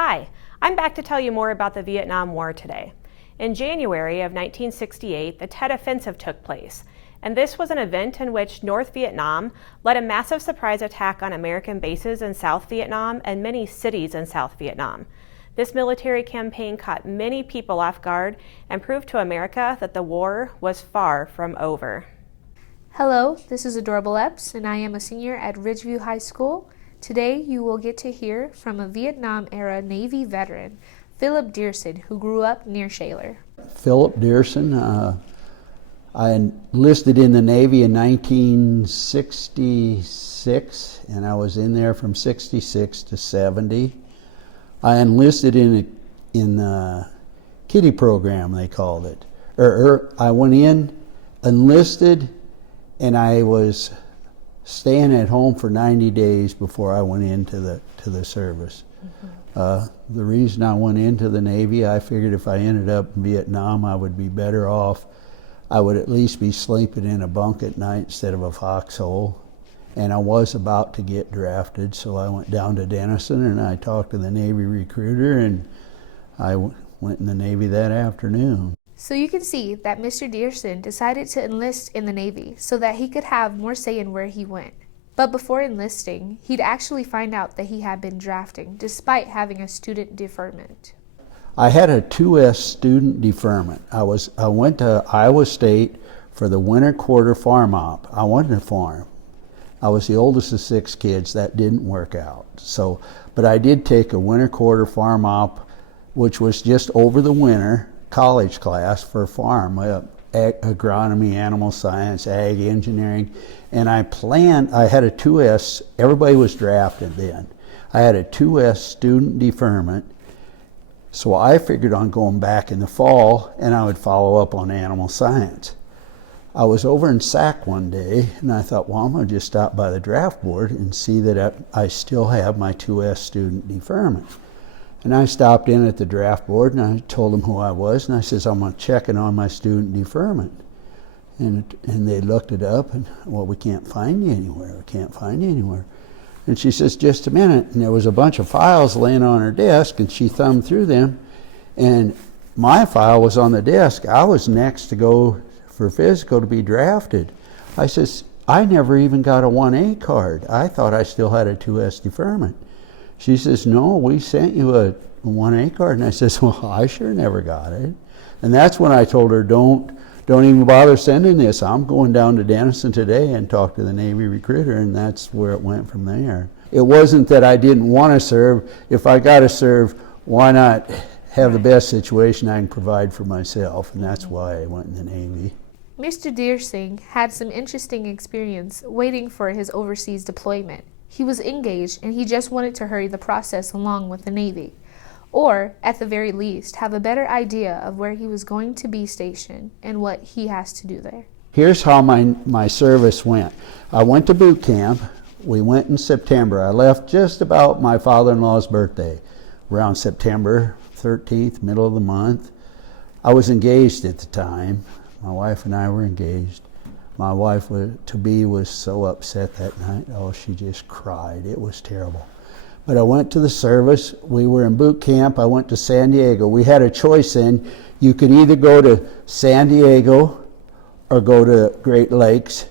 Hi, I'm back to tell you more about the Vietnam War today. In January of 1968, the Tet Offensive took place, and this was an event in which North Vietnam led a massive surprise attack on American bases in South Vietnam and many cities in South Vietnam. This military campaign caught many people off guard and proved to America that the war was far from over. Hello, this is Adorable Epps, and I am a senior at Ridgeview High School. Today, you will get to hear from a Vietnam-era Navy veteran, Phillip Diersen, who grew up near Shaler. Phillip Diersen. I enlisted in the Navy in 1966, and I was in there from 66 to 70. I enlisted in the kiddie program, they called it. I went in, enlisted, and I was staying at home for 90 days before I went into the service. Mm-hmm. The reason I went into the Navy, I figured if I ended up in Vietnam, I would be better off. I would at least be sleeping in a bunk at night instead of a foxhole. And I was about to get drafted, so I went down to Denison and I talked to the Navy recruiter, and I went in the Navy that afternoon. So you can see that Mr. Diersen decided to enlist in the Navy so that he could have more say in where he went. But before enlisting, he'd actually find out that he had been drafting, despite having a student deferment. I had a 2S student deferment. I went to Iowa State for the winter quarter farm op. I wanted to farm. I was the oldest of 6 kids. That didn't work out. But I did take a winter quarter farm op, which was just over the winter college class for farm, agronomy, animal science, ag engineering. And I had a 2S, everybody was drafted then. I had a 2S student deferment. So I figured on going back in the fall and I would follow up on animal science. I was over in SAC one day and I thought, well, I'm going to just stop by the draft board and see that I still have my 2S student deferment. And I stopped in at the draft board and I told them who I was, and I says, I'm checking on my student deferment. And they looked it up and, well, we can't find you anywhere. We can't find you anywhere. And she says, just a minute. And there was a bunch of files laying on her desk, and she thumbed through them. And my file was on the desk. I was next to go for physical to be drafted. I says, I never even got a 1A card. I thought I still had a 2S deferment. She says, no, we sent you a 1A card. And I says, well, I sure never got it. And that's when I told her, don't even bother sending this. I'm going down to Denison today and talk to the Navy recruiter, and that's where it went from there. It wasn't that I didn't want to serve. If I got to serve, why not have the best situation I can provide for myself? And that's why I went in the Navy. Mr. Diersen had some interesting experience waiting for his overseas deployment. He was engaged and he just wanted to hurry the process along with the Navy, or at the very least have a better idea of where he was going to be stationed and what he has to do there. Here's how my service went. I went to boot camp. We went in September. I left just about my father-in-law's birthday, around September 13th, middle of the month. I was engaged at the time. My wife and I were engaged. My wife to-be was so upset that night. Oh, she just cried. It was terrible. But I went to the service. We were in boot camp. I went to San Diego. We had a choice then. You could either go to San Diego or go to Great Lakes.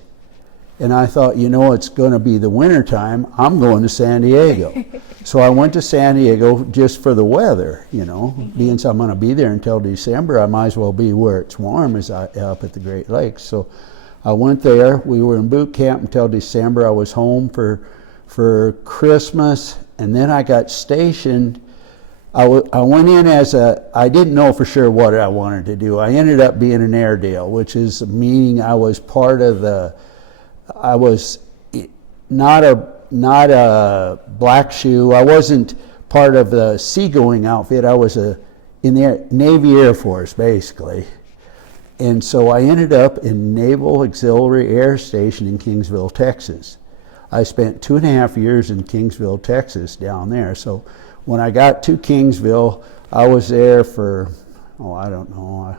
And I thought, it's going to be the winter time. I'm going to San Diego. So I went to San Diego just for the weather, Being so I'm going to be there until December, I might as well be where it's warm as up at the Great Lakes. So I went there. We were in boot camp until December. I was home for Christmas, and then I got stationed. I went in I didn't know for sure what I wanted to do. I ended up being an Airedale, which is meaning I was part of I was not a black shoe. I wasn't part of the seagoing outfit. I was in the Navy Air Force, basically. And so I ended up in Naval Auxiliary Air Station in Kingsville, Texas. I spent 2.5 years in Kingsville, Texas, down there. So when I got to Kingsville, I was there for, I don't know,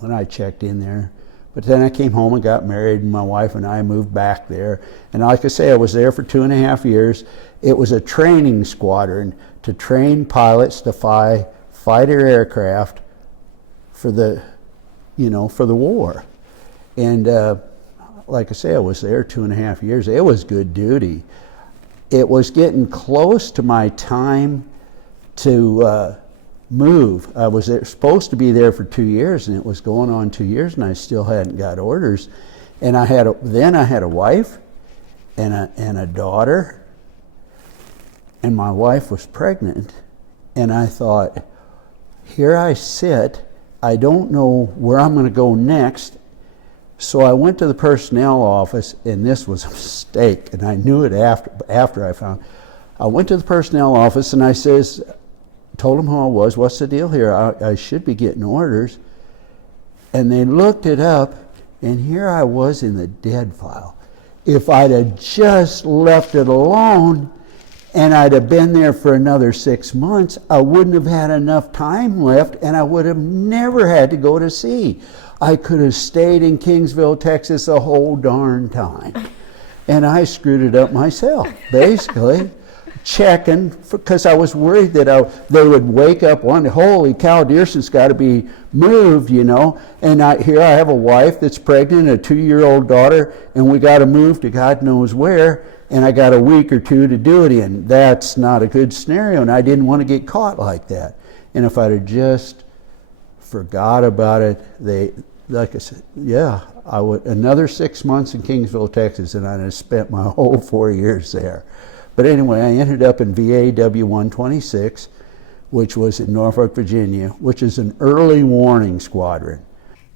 when I checked in there. But then I came home and got married, and my wife and I moved back there. And like I say, I was there for 2.5 years. It was a training squadron. to train pilots to fly fighter aircraft for the war. And like I say, I was there 2.5 years. It was good duty. It was getting close to my time to move. I was supposed to be there for 2 years, and it was going on 2 years, and I still hadn't got orders. And I had a wife and a daughter, and my wife was pregnant. And I thought, here I sit, I don't know where I'm going to go next. So I went to the personnel office, and this was a mistake, and I knew it after I found. I went to the personnel office, and I told them who I was. What's the deal here? I should be getting orders. And they looked it up, and here I was in the dead file. If I'd have just left it alone, and I'd have been there for another 6 months, I wouldn't have had enough time left, and I would have never had to go to sea. I could have stayed in Kingsville, Texas the whole darn time. And I screwed it up myself, basically, checking, because I was worried that they would wake up one day, holy cow, Diersen's got to be moved, And here I have a wife that's pregnant, a 2-year-old daughter, and we got to move to God knows where, and I got a week or two to do it in. That's not a good scenario, and I didn't want to get caught like that. And if I'd have just forgot about it, like I said, I would another 6 months in Kingsville, Texas, and I'd have spent my whole 4 years there. But anyway, I ended up in VA W-126, which was in Norfolk, Virginia, which is an early warning squadron.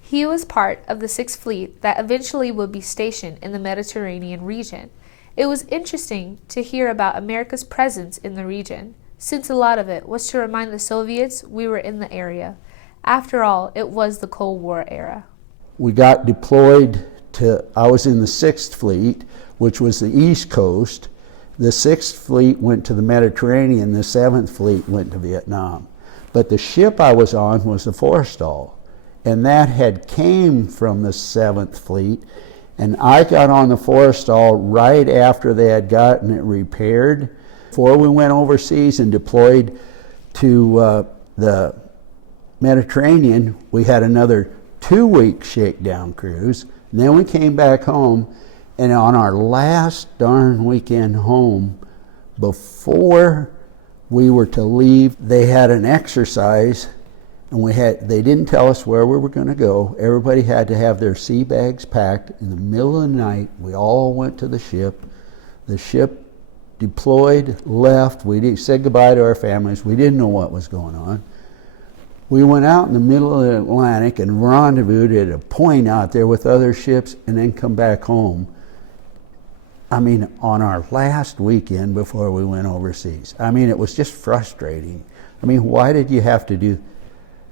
He was part of the 6th Fleet that eventually would be stationed in the Mediterranean region. It was interesting to hear about America's presence in the region, since a lot of it was to remind the Soviets we were in the area. After all, it was the Cold War era. We got deployed I was in the 6th Fleet, which was the East Coast. The 6th Fleet went to the Mediterranean, the 7th Fleet went to Vietnam. But the ship I was on was the Forrestal, and that had came from the 7th Fleet, and I got on the Forrestal right after they had gotten it repaired. Before we went overseas and deployed to the Mediterranean, we had another 2-week shakedown cruise, and then we came back home. And on our last darn weekend home, before we were to leave, they had an exercise, and they didn't tell us where we were going to go. Everybody had to have their sea bags packed. In the middle of the night, we all went to the ship. The ship deployed, left. We said goodbye to our families. We didn't know what was going on. We went out in the middle of the Atlantic and rendezvoused at a point out there with other ships, and then come back home. On our last weekend before we went overseas. It was just frustrating. Why did you have to do?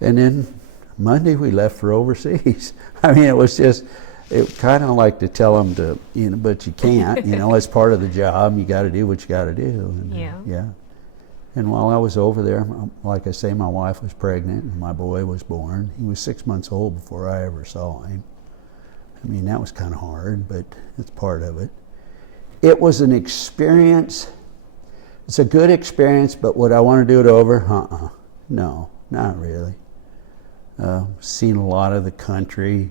And then Monday we left for overseas. It was just, it kind of like to tell them to, but you can't, it's part of the job. You got to do what you got to do. And, yeah. And while I was over there, like I say, my wife was pregnant and my boy was born. He was 6 months old before I ever saw him. That was kind of hard, but it's part of it. It was an experience. It's a good experience, but would I want to do it over? No, not really. Seen a lot of the country.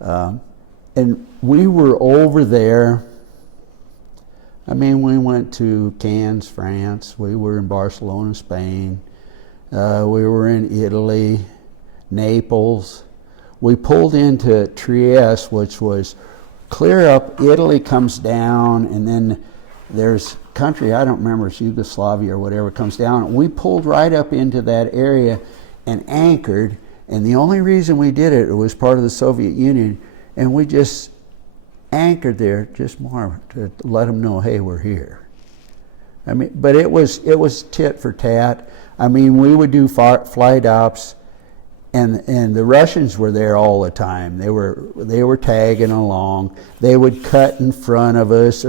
And we were over there. We went to Cannes, France. We were in Barcelona, Spain. We were in Italy, Naples. We pulled into Trieste, which was clear up. Italy comes down, and then there's country, I don't remember, it's Yugoslavia or whatever, comes down. We pulled right up into that area and anchored, and the only reason we did it was part of the Soviet Union, and we just anchored there just more to let them know, hey, we're here. But it was tit for tat. We would do flight ops, and the Russians were there all the time. They were tagging along. They would cut in front of us,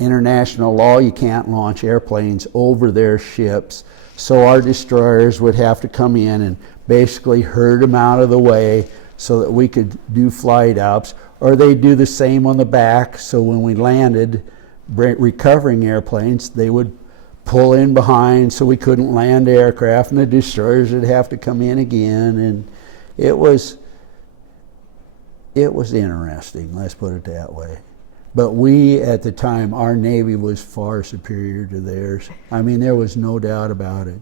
international law, you can't launch airplanes over their ships. So our destroyers would have to come in and basically herd them out of the way so that we could do flight ops, or they'd do the same on the back. So when we landed recovering airplanes, they would pull in behind so we couldn't land aircraft, and the destroyers would have to come in again, and it was interesting, let's put it that way. But we, at the time, our Navy was far superior to theirs. I mean, there was no doubt about it.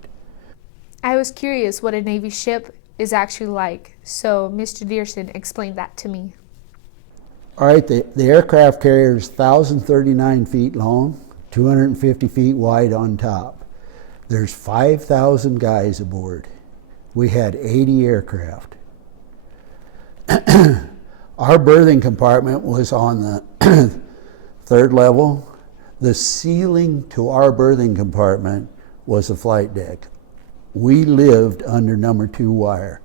I was curious what a Navy ship is actually like, so Mr. Diersen explained that to me. All right, the aircraft carrier is 1,039 feet long, 250 feet wide on top. There's 5,000 guys aboard. We had 80 aircraft. Our berthing compartment was on the third level. The ceiling to our berthing compartment was the flight deck. We lived under number 2 wire.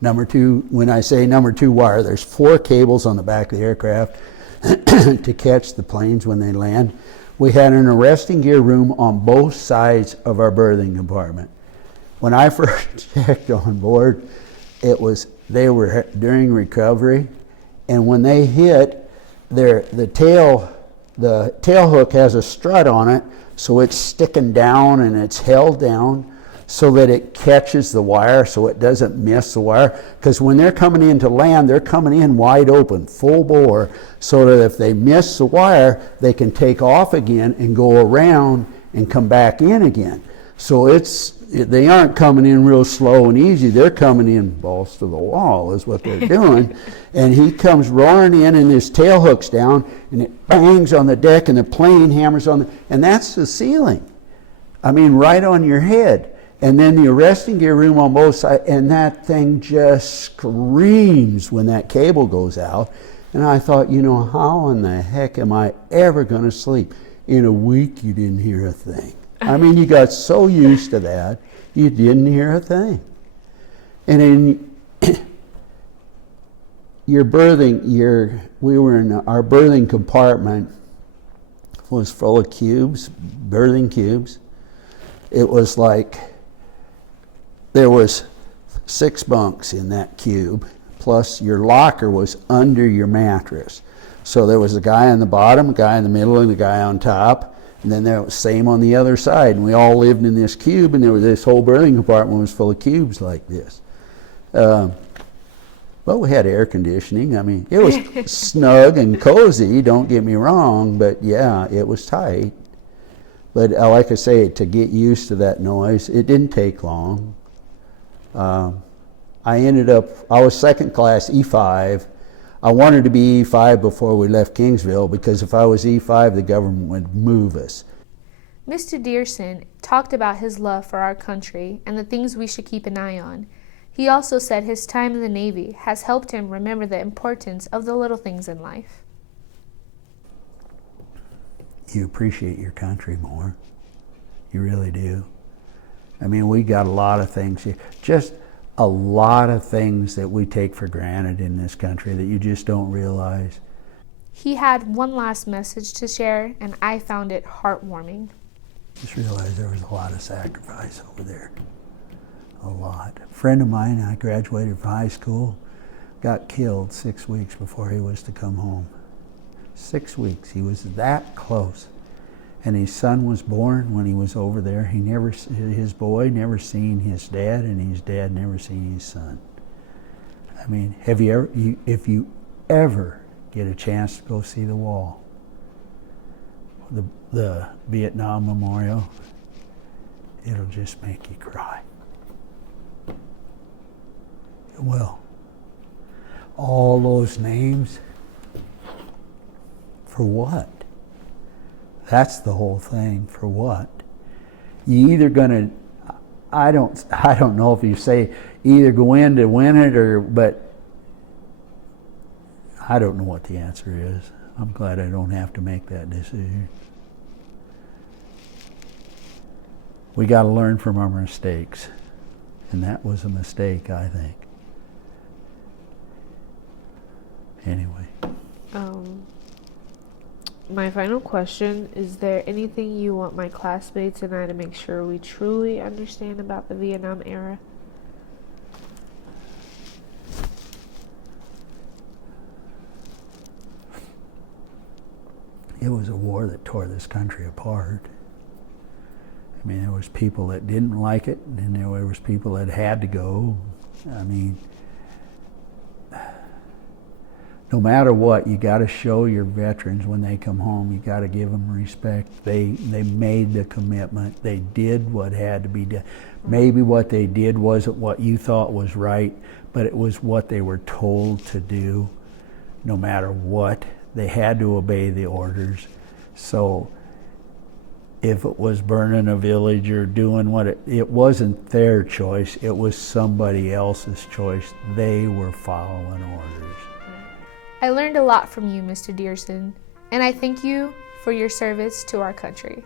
Number 2, when I say number 2 wire, there's 4 cables on the back of the aircraft to catch the planes when they land. We had an arresting gear room on both sides of our berthing compartment. When I first checked on board, they were during recovery, and when they hit, the tail hook has a strut on it, so it's sticking down and it's held down so that it catches the wire, so it doesn't miss the wire. Because when they're coming in to land, they're coming in wide open, full bore, so that if they miss the wire, they can take off again and go around and come back in again. So they aren't coming in real slow and easy. They're coming in balls to the wall is what they're doing. And he comes roaring in and his tail hooks down and it bangs on the deck and the plane hammers on and that's the ceiling. I mean, right on your head. And then the arresting gear room on both sides, and that thing just screams when that cable goes out. And I thought, how in the heck am I ever going to sleep? In a week, you didn't hear a thing. I mean, you got so used to that, you didn't hear a thing. And in our berthing compartment was full of cubes, berthing cubes. It was like there was 6 bunks in that cube, plus your locker was under your mattress. So there was a guy on the bottom, a guy in the middle, and a guy on top. And then there was same on the other side. And we all lived in this cube, and there was this whole berthing compartment was full of cubes like this. But we had air conditioning. I mean, it was snug and cozy, don't get me wrong, but yeah, it was tight. But like I say, to get used to that noise, it didn't take long. I was second class E5. I wanted to be E5 before we left Kingsville because if I was E5, the government would move us. Mr. Diersen talked about his love for our country and the things we should keep an eye on. He also said his time in the Navy has helped him remember the importance of the little things in life. You appreciate your country more. You really do. I mean, we got a lot of things here. Just a lot of things that we take for granted in this country that you just don't realize. He had one last message to share, and I found it heartwarming. Just realized there was a lot of sacrifice over there. A lot. A friend of mine, I graduated from high school, got killed 6 weeks before he was to come home. 6 weeks. He was that close. And his son was born when he was over there. His boy never seen his dad, and his dad never seen his son. I mean, if you ever get a chance to go see the wall, the Vietnam Memorial, it'll just make you cry. It will. All those names, for what? That's the whole thing. For what? You either gonna, I don't know if you say either go in to win it but I don't know what the answer is. I'm glad I don't have to make that decision. We got to learn from our mistakes, and that was a mistake, I think. Anyway. My final question, is there anything you want my classmates and I to make sure we truly understand about the Vietnam era? It was a war that tore this country apart. I mean, there was people that didn't like it, and there was people that had to go. I mean, no matter what, you got to show your veterans when they come home. You got to give them respect. They made the commitment. They did what had to be done. Maybe what they did wasn't what you thought was right, but it was what they were told to do. No matter what, they had to obey the orders. So if it was burning a village or doing what it wasn't their choice, it was somebody else's choice. They were following orders. I learned a lot from you, Mr. Diersen, and I thank you for your service to our country.